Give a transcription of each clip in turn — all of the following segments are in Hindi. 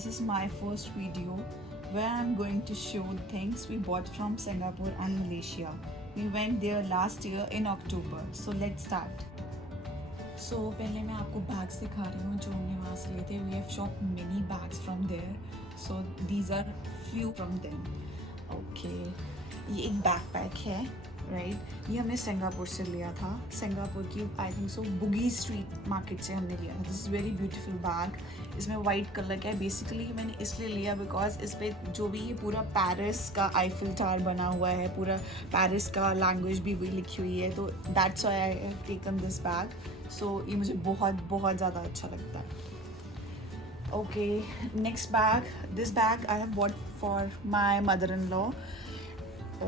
this is my first video where I'm going to show things we bought from Singapore and Malaysia. We went there last year in October. So let's start. So पहले मैं आपको bags दिखा रही हूँ जो हमने वहाँ से लिए थे. We have shopped many bags from there. So these are few from them. Okay. ये एक backpack है. राइट ये हमने सिंगापुर से लिया था. सिंगापुर की आई थिंक सो बुगी स्ट्रीट मार्केट से हमने लिया था. This is very beautiful bag. इसमें वाइट कलर का है. बेसिकली मैंने इसलिए लिया बिकॉज इस पर जो भी ये पूरा पेरिस का आईफिल टावर बना हुआ है, पूरा पेरिस का लैंग्वेज भी वही लिखी हुई है. तो that's why I have taken this bag. सो ये मुझे बहुत बहुत ज़्यादा अच्छा लगता है. Okay, next bag. This bag I have bought for my mother in law.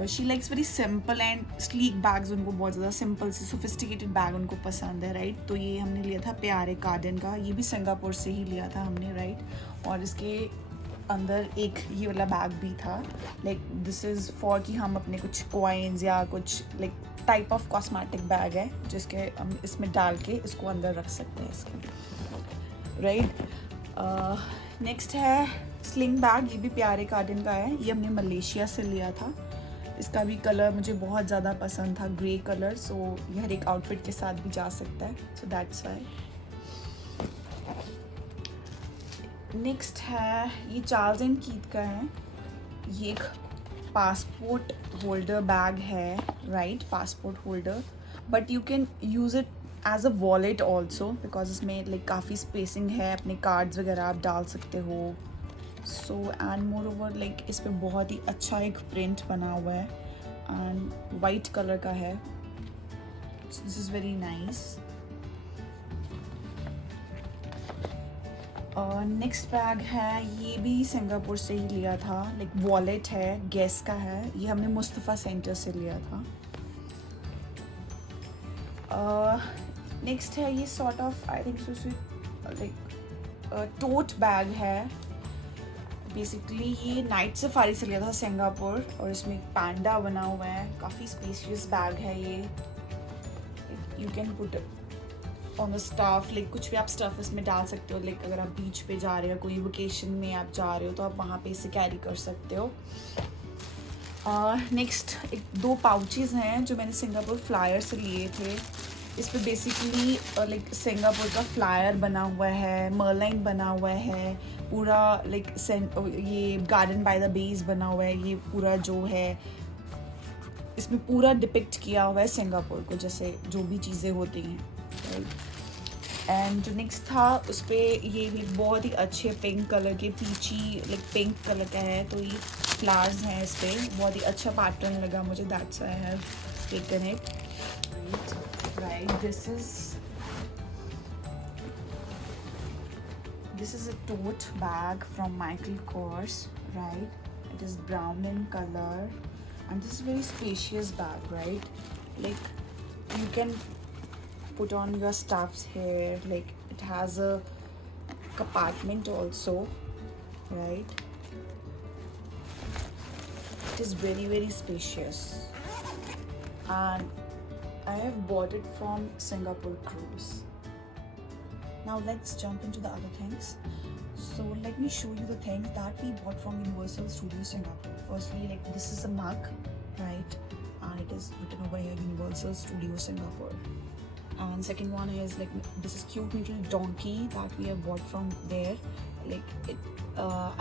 She likes very simple and sleek bags. उनको बहुत ज़्यादा सिंपल से सोफिस्टिकेटेड बैग उनको पसंद है. राइट तो ये हमने लिया था प्यारे कार्डन का. ये भी सिंगापुर से ही लिया था हमने. राइट और इसके अंदर एक ये वाला बैग भी था. लाइक दिस इज़ फॉर कि हम अपने कुछ कॉइन्स या कुछ like type of cosmetic bag है जिसके हम इसमें डाल के इसको अंदर रख सकते हैं इसके. राइट नेक्स्ट है स्लिंग बैग. ये भी प्यारे कार्डन का है. ये हमने मलेशिया से लिया था. इसका भी कलर मुझे बहुत ज़्यादा पसंद था, ग्रे कलर. सो ये हर एक आउटफिट के साथ भी जा सकता है. So that's why. नेक्स्ट है ये चार्ल्स एंड कीथ का है. ये एक पासपोर्ट होल्डर बैग है. Right passport holder but you can use it as a wallet also because इसमें लाइक काफ़ी स्पेसिंग है. अपने कार्ड्स वगैरह आप डाल सकते हो. So and moreover like इस पर बहुत ही अच्छा एक प्रिंट बना हुआ है एंड वाइट कलर का है. This is very nice. Next bag है. ये भी सिंगापुर से ही लिया था. लाइक वॉलेट है, गैस का है. ये हमने मुस्तफ़ा सेंटर से लिया था. नेक्स्ट है ये sort of I think so like tote bag है. बेसिकली ये नाइट सफारी से लिया था सिंगापुर और इसमें एक पैंडा बना हुआ है. काफ़ी स्पेशियस बैग है ये. You can put on the stuff like कुछ भी आप स्टफ इसमें डाल सकते हो. लाइक अगर आप बीच पे जा रहे हो, कोई वेकेशन में आप जा रहे हो तो आप वहाँ पे इसे कैरी कर सकते हो. नेक्स्ट एक दो पाउचेज़ हैं जो मैंने सिंगापुर फ्लायर से लिए थे. इस पर बेसिकली लाइक सिंगापुर का फ्लायर बना हुआ है, मर्लाइन बना हुआ है, पूरा लाइक ये गार्डन बाय द बेज बना हुआ है. ये पूरा जो है इसमें पूरा डिपिक्ट किया हुआ है सिंगापुर को, जैसे जो भी चीज़ें होती हैं. एंड जो नेक्स्ट था उस पर ये भी बहुत ही अच्छे पिंक कलर के, पीची लाइक पिंक कलर का है. तो ये फ्लावर्स हैं इस पर. बहुत ही अच्छा पैटर्न लगा मुझे. That's I have taken it. Right, this is a tote bag from Michael Kors. Right, it is brown in color and this is very spacious bag. Right, like you can put on your stuffs here. Like it has a compartment also. Right, it is very spacious and I have bought it from Singapore Cruise. Now let's jump into the other things. So let me show you the things that we bought from Universal Studios Singapore. Firstly, like this is a mug, right? And it is written over here Universal Studios Singapore. And second one is like this is cute little donkey that we have bought from there. Like it,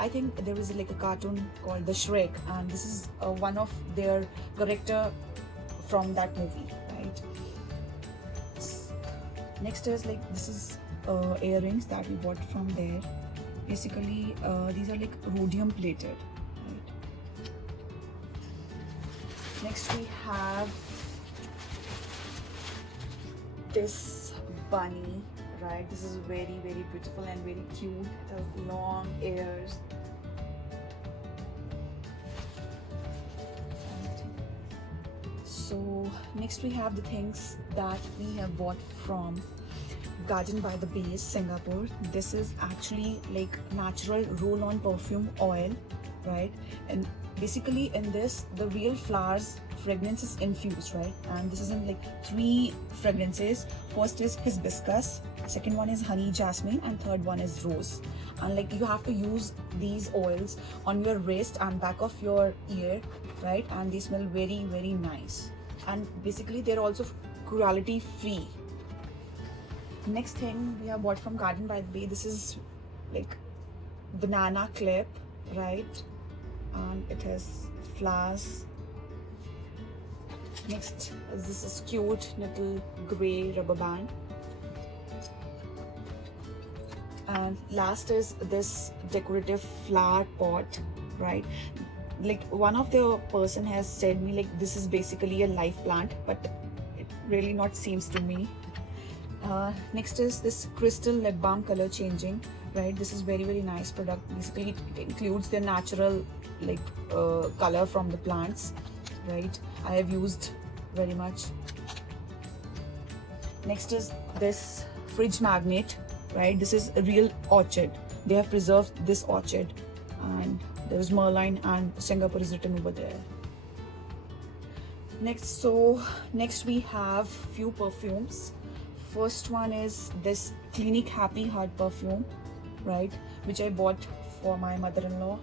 I think there is like a cartoon called The Shrek, and this is one of their character from that movie. Next is like this is earrings that we bought from there. Basically these are like rhodium plated. Right. Next we have this bunny. Right, this is very beautiful and very cute. It has long ears. So next we have the things that we have bought from Garden by the Bay, Singapore. This is actually like natural roll-on perfume oil, right? And Basically in this the real flowers fragrance is infused, right? And this is in like 3 fragrances. First is hibiscus, second one is honey jasmine, and third one is rose. And like you have to use these oils on your wrist and back of your ear, right? And they smell very very nice. And basically they're also cruelty free. Next thing we have bought from Garden by the Bay, this is like banana clip, right? And it has flowers. Next is this cute little gray rubber band. And last is this decorative flower pot, right? Like one of the person has said me like this is basically a life plant, but it really not seems to me. Next is this crystal lip balm color changing, right? This is very very nice product. Basically it includes the natural like color from the plants, right? I have used very much. Next is this fridge magnet, right? This is a real orchid. They have preserved this orchid, and there's Merline and Singapore is written over there. Next we have few perfumes. First one is this Clinique Happy Heart perfume, right, which I bought for my mother-in-law.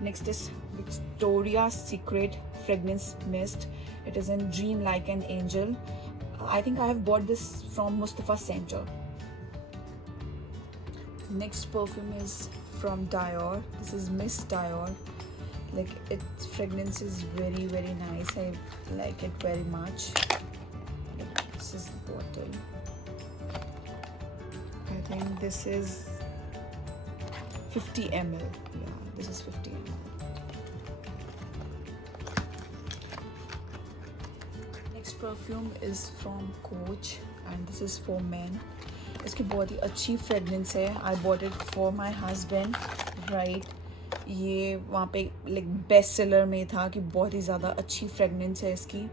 Next is Victoria's Secret fragrance mist. It is in Dream Like an Angel. I think I have bought this from Mustafa Center. Next perfume is from Dior. This is Miss Dior. Like its fragrance is very very nice. I like it very much. This is the bottle. I think this is 50 ml. Yeah, this is 50 ml. Next perfume is from Coach and this is for men. इसकी बहुत ही अच्छी फ्रेगरेंस है. I bought it for my husband, right? ये वहाँ पे like बेस्ट सेलर में था कि बहुत ही ज़्यादा अच्छी फ्रेगरेंस है इसकी.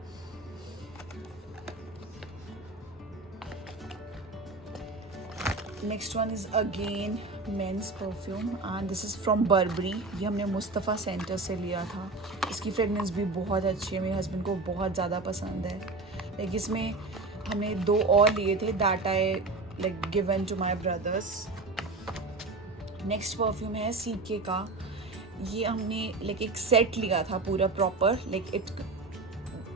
Next one is again men's perfume and this is from Burberry. ये हमने मुस्तफ़ा सेंटर से लिया था. इसकी फ्रेगरेंस भी बहुत अच्छी है. मेरे हस्बैंड को बहुत ज़्यादा पसंद है. लाइक इसमें हमने 2 और लिए थे. That I like given to my brothers. Next perfume है सीके का. ये हमने लाइक एक सेट लिया था पूरा प्रॉपर. लाइक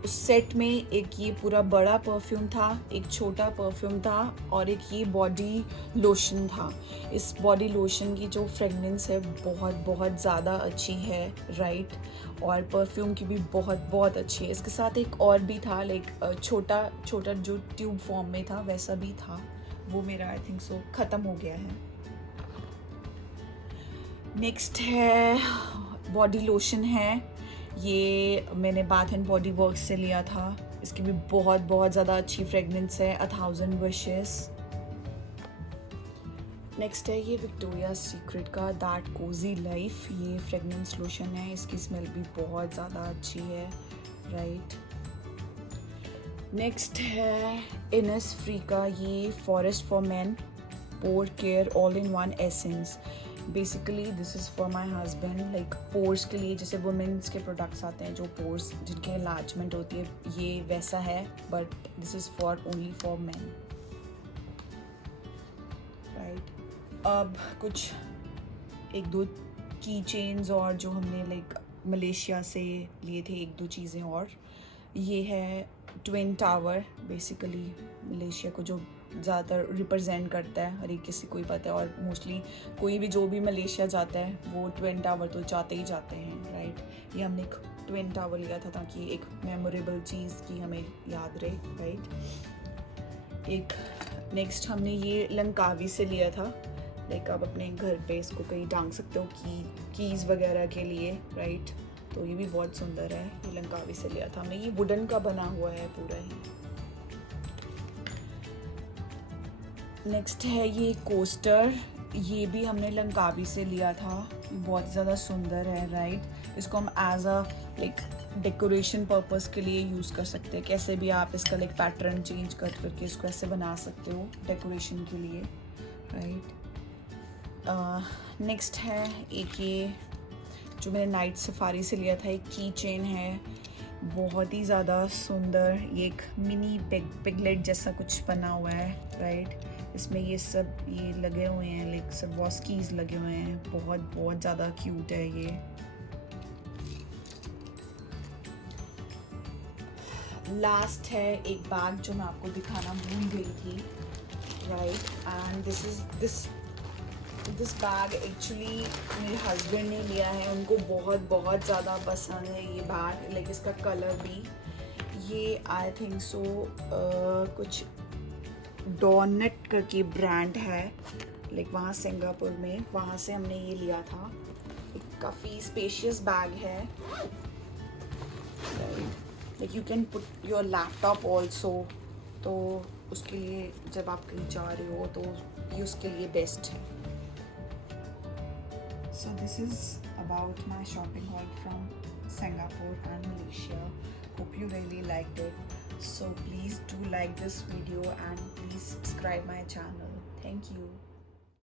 उस सेट में एक ये पूरा बड़ा परफ्यूम था, एक छोटा परफ्यूम था और एक ये बॉडी लोशन था. इस बॉडी लोशन की जो फ्रेगरेंस है बहुत बहुत ज़्यादा अच्छी है, राइट? और परफ्यूम की भी बहुत बहुत अच्छी है. इसके साथ एक और भी था लाइक छोटा छोटा जो ट्यूब फॉर्म में था वैसा भी था. वो मेरा आई थिंक सो ख़त्म हो गया है. नेक्स्ट है बॉडी लोशन है. ये मैंने बाथ एंड बॉडी वर्क्स से लिया था. इसकी भी बहुत बहुत ज़्यादा अच्छी फ्रेगरेंस है. 1000 विशेस. नेक्स्ट है ये विक्टोरिया सीक्रेट का दैट कोजी लाइफ. ये फ्रेगरेंस लोशन है. इसकी स्मेल भी बहुत ज़्यादा अच्छी है, राइट? नेक्स्ट है इनिसफ्री का ये forest for man pore care all in one essence. Basically this is for my husband. Like pores के लिए जैसे वुमेंस के प्रोडक्ट्स आते हैं जो पोर्स जिनके एनलार्जमेंट होती है, ये वैसा है, but this is for only for man, right? अब कुछ 1-2 की चेन्स और जो हमने लाइक मलेशिया से लिए थे 1-2 चीज़ें. और ये है ट्विन टावर. बेसिकली मलेशिया को जो ज़्यादातर रिप्रेजेंट करता है, हर एक किसी को ही पता है. और मोस्टली कोई भी जो भी मलेशिया जाता है वो ट्विन टावर तो जाते ही जाते हैं, राइट? ये हमने एक ट्विन टावर लिया था ताकि एक मेमोरेबल चीज़ की हमें याद रहे, राइट? एक नेक्स्ट हमने ये लंकावी से लिया था. लाइक आप अपने घर पे इसको कहीं टांग सकते हो कीज़ वगैरह के लिए, राइट? तो ये भी बहुत सुंदर है. ये लंकावी से लिया था हमने. ये वुडन का बना हुआ है पूरा ही. नेक्स्ट है ये कोस्टर. ये भी हमने लंकावी से लिया था. बहुत ज़्यादा सुंदर है, राइट? इसको हम as a like decoration purpose के लिए यूज़ कर सकते हैं. कैसे भी आप इसका लाइक पैटर्न चेंज करके इसको ऐसे बना सकते हो डेकोरेशन के लिए, राइट? नेक्स्ट है एक ये जो मैंने नाइट सफारी से लिया था, एक की चेन है, बहुत ही ज़्यादा सुंदर। ये एक मिनी पिगलेट जैसा कुछ बना हुआ है, राइट। इसमें ये सब ये लगे हुए हैं, लाइक सब वॉस्कीज लगे हुए हैं, बहुत ज़्यादा क्यूट है ये। लास्ट है एक बैग जो मैं आपको दिखाना भूल गई थी, right. And this bag actually मेरे हस्बैंड ने लिया है, उनको बहुत ज़्यादा पसंद है ये बैग, लाइक इसका कलर भी। ये आई थिंक सो कुछ डॉनेट करके ब्रांड है, लाइक वहाँ सिंगापुर में, वहाँ से हमने ये लिया था। एक काफ़ी स्पेशियस बैग है, like you can put your laptop also, तो उसके लिए जब आप कहीं जा रहे हो तो ये उसके लिए बेस्ट है। So this is about my shopping haul from Singapore and Malaysia. Hope you really liked it. So please do like this video and please subscribe my channel. Thank you.